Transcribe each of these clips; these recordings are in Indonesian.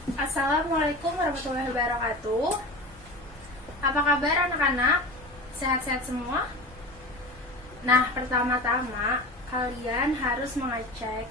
Assalamualaikum warahmatullahi wabarakatuh. Apa kabar anak-anak? Sehat-sehat semua? Nah, pertama-tama kalian harus mengecek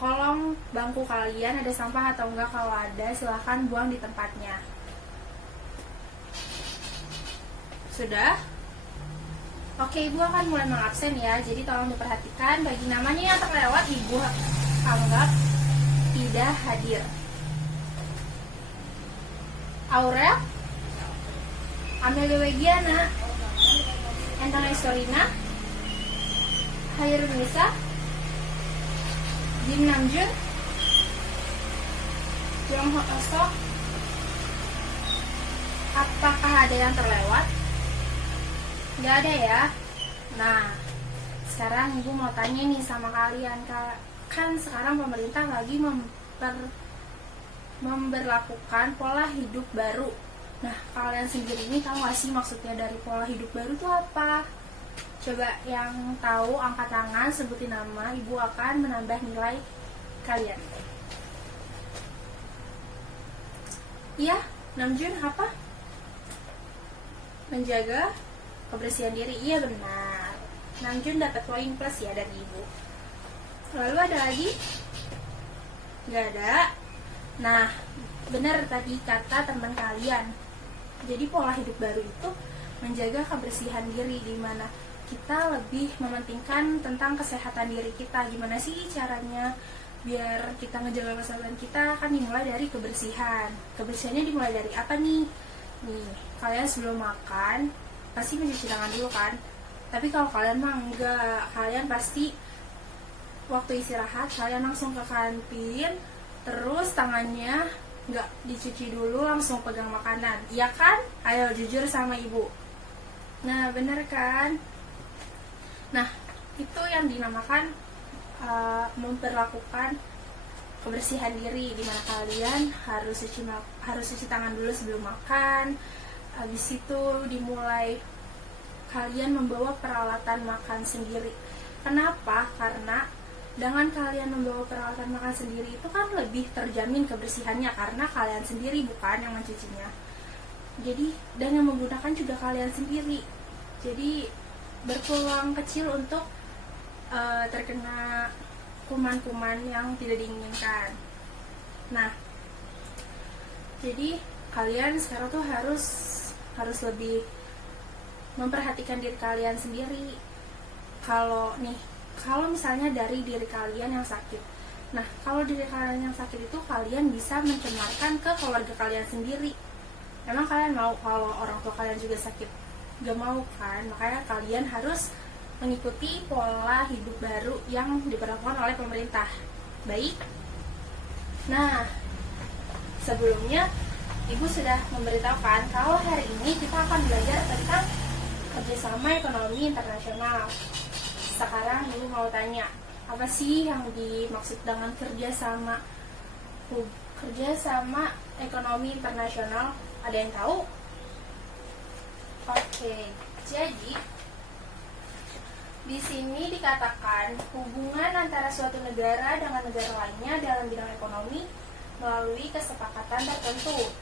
kolong bangku kalian ada sampah atau enggak. Kalau ada, silahkan buang di tempatnya. Sudah? Oke, Ibu akan mulai mengabsen ya. Jadi tolong diperhatikan, bagi namanya yang terlewat Ibu anggap tidak hadir. Aurel, Amelia Wegiana, Endang Estorina, Hairun Nisa, Jim Namjoon, Jong Ho Esok. Apakah ada yang terlewat? Nggak ada ya. Nah, sekarang Ibu mau tanya nih sama kalian, kan sekarang pemerintah lagi memberlakukan pola hidup baru. Nah, kalian sendiri ini tahu gak sih maksudnya dari pola hidup baru itu apa? Coba yang tahu angkat tangan, sebutin nama, Ibu akan menambah nilai kalian. Iya, Namjoon apa? Menjaga kebersihan diri. Iya benar. Namjoon dapat poin plus ya dari Ibu. Lalu ada lagi? Gak ada. Nah, benar tadi kata teman kalian. Jadi pola hidup baru itu menjaga kebersihan diri, di mana kita lebih mementingkan tentang kesehatan diri kita. Gimana sih caranya biar kita ngejaga kesehatan kita? Kan dimulai dari kebersihan. Kebersihannya dimulai dari apa nih? Nih, kalian sebelum makan pasti mencuci tangan dulu kan? Tapi kalau kalian mah enggak, kalian pasti waktu istirahat kalian langsung ke kantin, terus tangannya nggak dicuci dulu, langsung pegang makanan. Iya kan? Ayo jujur sama Ibu. Nah, bener kan? Nah, itu yang dinamakan memperlakukan kebersihan diri, dimana kalian harus cuci tangan dulu sebelum makan. Habis itu dimulai kalian membawa peralatan makan sendiri. Kenapa? Karena dengan kalian membawa peralatan makan sendiri itu kan lebih terjamin kebersihannya, karena kalian sendiri bukan yang mencucinya. Jadi, dan yang menggunakan juga kalian sendiri. Jadi berpeluang kecil untuk terkena kuman-kuman yang tidak diinginkan. Nah, jadi kalian sekarang tuh harus lebih memperhatikan diri kalian sendiri. Kalau misalnya dari diri kalian yang sakit. Nah, kalau diri kalian yang sakit itu kalian bisa mencemarkan ke keluarga kalian sendiri. Emang kalian mau kalau orang tua kalian juga sakit? Gak mau kan? Makanya kalian harus mengikuti pola hidup baru yang diberlakukan oleh pemerintah. Baik? Nah, sebelumnya Ibu sudah memberitahukan kalau hari ini kita akan belajar tentang kerjasama ekonomi internasional. Sekarang Ibu mau tanya, apa sih yang dimaksud dengan kerjasama ekonomi internasional? Ada yang tahu? Oke, jadi di sini dikatakan hubungan antara suatu negara dengan negara lainnya dalam bidang ekonomi melalui kesepakatan tertentu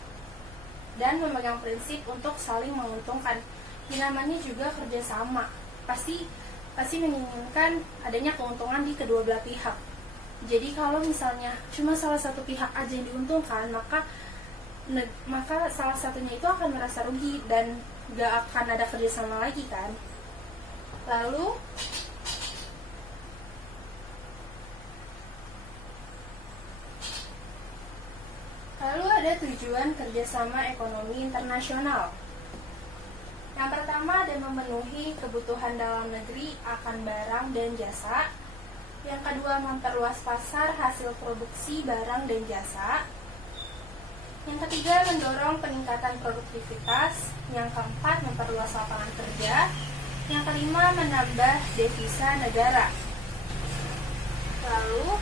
dan memegang prinsip untuk saling menguntungkan. Ini namanya juga kerjasama. Pasti menginginkan adanya keuntungan di kedua belah pihak. Jadi kalau misalnya cuma salah satu pihak aja yang diuntungkan, maka salah satunya itu akan merasa rugi dan gak akan ada kerjasama lagi kan. Lalu ada tujuan kerjasama ekonomi internasional. Yang pertama ada memenuhi kebutuhan dalam negeri akan barang dan jasa. Yang kedua memperluas pasar hasil produksi barang dan jasa. Yang ketiga mendorong peningkatan produktivitas. Yang keempat memperluas lapangan kerja. Yang kelima menambah devisa negara. Lalu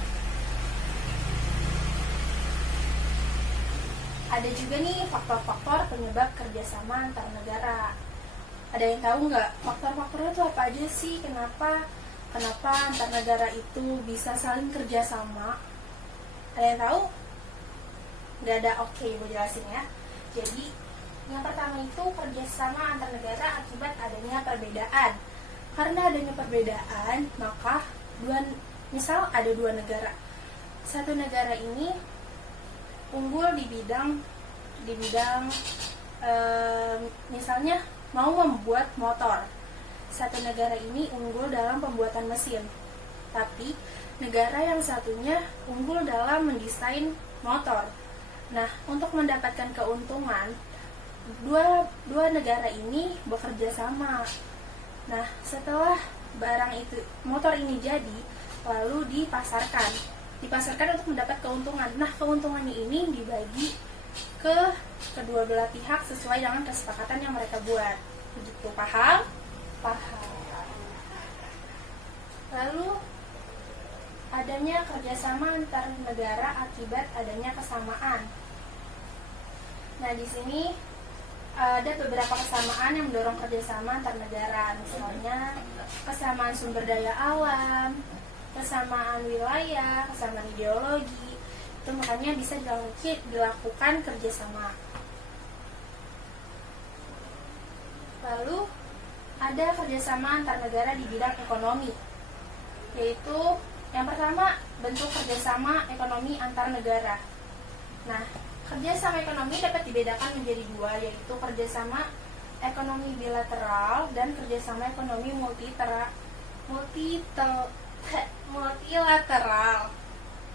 ada juga nih faktor-faktor penyebab kerjasama antar negara. Ada yang tahu nggak faktor-faktornya itu apa aja sih? Kenapa antar negara itu bisa saling kerjasama? Ada yang tahu? nggak ada. Oke, ibu jelasin ya. Jadi yang pertama itu kerjasama antar negara akibat adanya perbedaan. Karena adanya perbedaan, maka misal ada dua negara. Satu negara ini unggul di bidang misalnya mau membuat motor. Satu negara ini unggul dalam pembuatan mesin. Tapi negara yang satunya unggul dalam mendesain motor. Nah, untuk mendapatkan keuntungan, dua negara ini bekerja sama. Nah, setelah motor ini jadi, lalu dipasarkan untuk mendapat keuntungan. Nah, keuntungannya ini dibagi ke kedua belah pihak sesuai dengan kesepakatan yang mereka buat. Begitu, paham? Paham. Lalu adanya kerjasama antar negara akibat adanya kesamaan. Nah, di sini ada beberapa kesamaan yang mendorong kerjasama antar negara, misalnya kesamaan sumber daya alam, kesamaan wilayah, kesamaan ideologi. Itu makanya bisa dilakukan kerjasama. Lalu ada kerjasama antar negara di bidang ekonomi, yaitu yang pertama bentuk kerjasama ekonomi antar negara. Nah, kerjasama ekonomi dapat dibedakan menjadi dua, yaitu kerjasama ekonomi bilateral dan kerjasama ekonomi multilateral.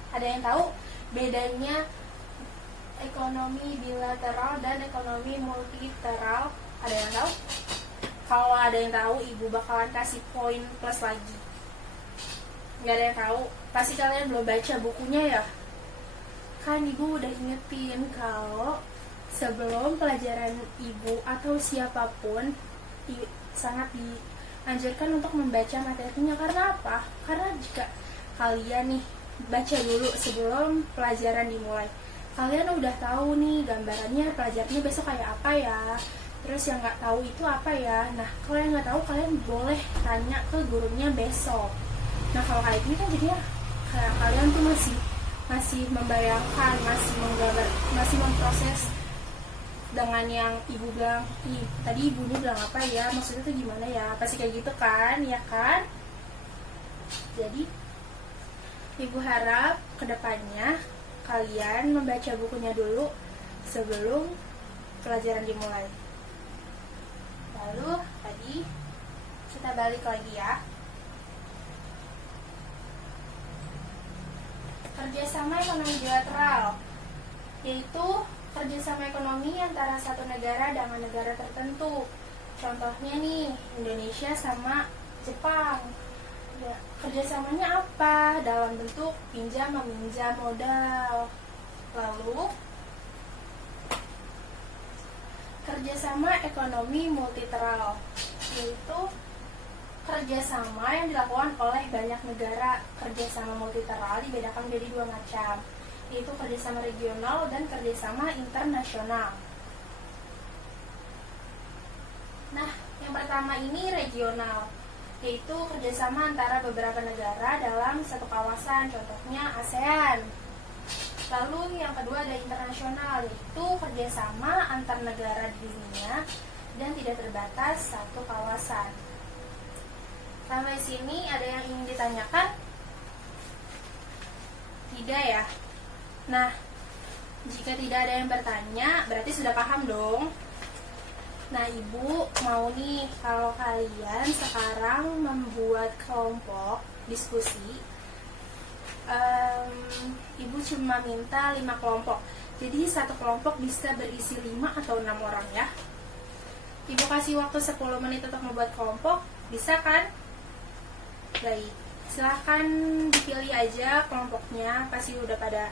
Ada yang tahu bedanya ekonomi bilateral dan ekonomi multilateral? Ada yang tahu? Kalau ada yang tahu, ibu bakalan kasih poin plus lagi. Nggak ada yang tahu, pasti kalian belum baca bukunya ya. Kan ibu udah ingetin kalau sebelum pelajaran ibu atau siapapun sangat dianjurkan untuk membaca materinya. Karena apa? Karena jika kalian nih baca dulu sebelum pelajaran dimulai, kalian udah tahu nih gambarannya pelajarannya besok kayak apa ya, terus yang nggak tahu itu apa ya. Nah, kalau yang nggak tahu kalian boleh tanya ke gurunya besok. Nah, kalau kayak gini kan jadinya kayak kalian tuh masih membayangkan, masih memproses dengan yang ibu bilang, tadi ibunya bilang apa ya, maksudnya tuh gimana ya, pasti kayak gitu kan, ya kan? Jadi ibu harap kedepannya kalian membaca bukunya dulu sebelum pelajaran dimulai. Lalu tadi kita balik lagi ya. Kerjasama ekonomi bilateral, yaitu kerjasama ekonomi antara satu negara dengan negara tertentu. Contohnya nih, Indonesia sama Jepang. Ya, kerjasamanya apa? Dalam bentuk pinjam meminjam modal. Lalu kerjasama ekonomi multilateral, yaitu kerjasama yang dilakukan oleh banyak negara. Kerjasama multilateral dibedakan menjadi dua macam, yaitu kerjasama regional dan kerjasama internasional. Nah, yang pertama ini regional, yaitu kerjasama antara beberapa negara dalam satu kawasan, contohnya ASEAN. Lalu yang kedua ada internasional, yaitu kerjasama antar negara di dunia dan tidak terbatas satu kawasan. Sampai sini ada yang ingin ditanyakan? Tidak ya? Nah, jika tidak ada yang bertanya, berarti sudah paham dong. Nah, ibu mau nih kalau kalian sekarang membuat kelompok diskusi, ibu cuma minta 5 kelompok. Jadi satu kelompok bisa berisi 5 atau 6 orang ya. Ibu kasih waktu 10 menit untuk membuat kelompok, bisa kan? Baik, silahkan dipilih aja kelompoknya. Pasti udah pada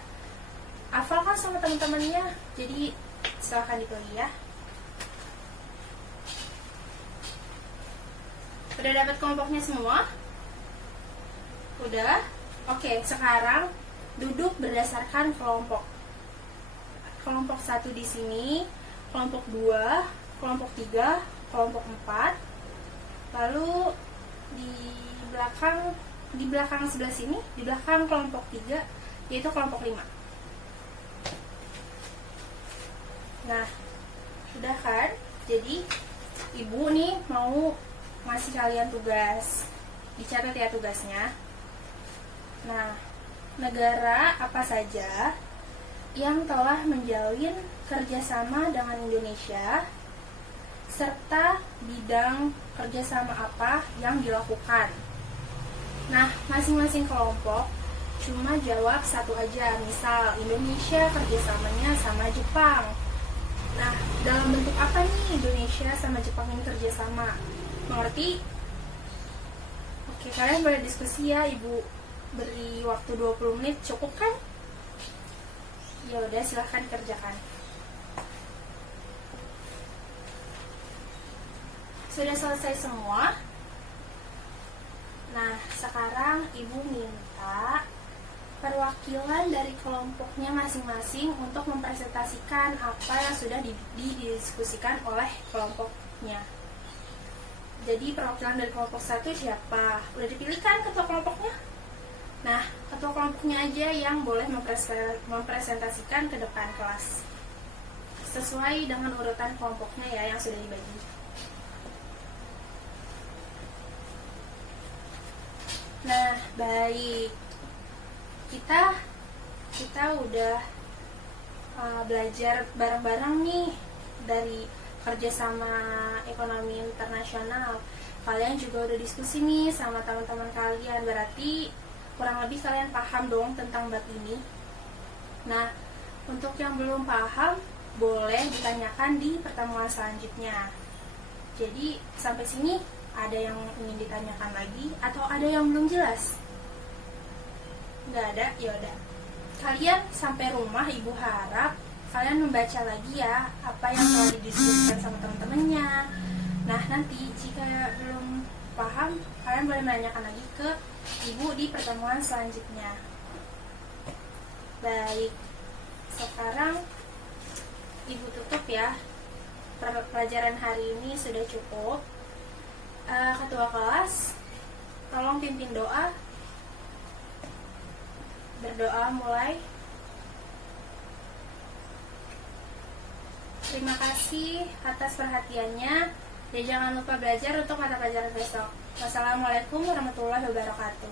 hafal kan sama teman-temannya, jadi silahkan dipilih ya. Udah dapat kelompoknya semua? Udah? Oke, sekarang duduk berdasarkan kelompok. Kelompok 1 di sini, kelompok 2, kelompok 3, kelompok 4. Lalu di belakang sebelah sini, di belakang kelompok 3, yaitu kelompok 5. Nah, udah kan? Jadi ibu nih mau ngasih kalian tugas. Dicatat ya tugasnya. Nah, negara apa saja yang telah menjalin kerjasama dengan Indonesia, serta bidang kerjasama apa yang dilakukan. Nah, masing-masing kelompok cuma jawab satu aja. Misal, Indonesia kerjasamanya sama Jepang. Nah, dalam bentuk apa nih Indonesia sama Jepang ini kerjasama? Mengerti? Oke, kalian boleh diskusi ya. Ibu beri waktu 20 menit, cukup kan? Ya udah, silahkan kerjakan. Sudah selesai semua. Nah, sekarang ibu minta perwakilan dari kelompoknya masing-masing untuk mempresentasikan apa yang sudah didiskusikan oleh kelompoknya. Jadi perwakilan dari kelompok 1 siapa? Udah dipilih kan ketua kelompoknya? Nah, ketua kelompoknya aja yang boleh mempresentasikan ke depan kelas sesuai dengan urutan kelompoknya ya yang sudah dibagi. Nah, baik. Kita udah belajar bareng-bareng nih dari kerjasama ekonomi internasional. Kalian juga udah diskusi nih sama teman-teman kalian. Berarti kurang lebih kalian paham dong tentang bab ini. Nah, untuk yang belum paham boleh ditanyakan di pertemuan selanjutnya. Jadi sampai sini ada yang ingin ditanyakan lagi atau ada yang belum jelas? Nggak ada? Ya udah. Kalian sampai rumah ibu harap kalian membaca lagi ya apa yang telah didiskusikan sama teman-temannya. Nah, nanti jika belum paham, kalian boleh menanyakan lagi ke ibu di pertemuan selanjutnya. Baik. Sekarang ibu tutup ya. Pelajaran hari ini sudah cukup. Ketua kelas, tolong pimpin doa. Berdoa mulai. Terima kasih atas perhatiannya dan jangan lupa belajar untuk mata pelajaran besok. Wassalamualaikum warahmatullahi wabarakatuh.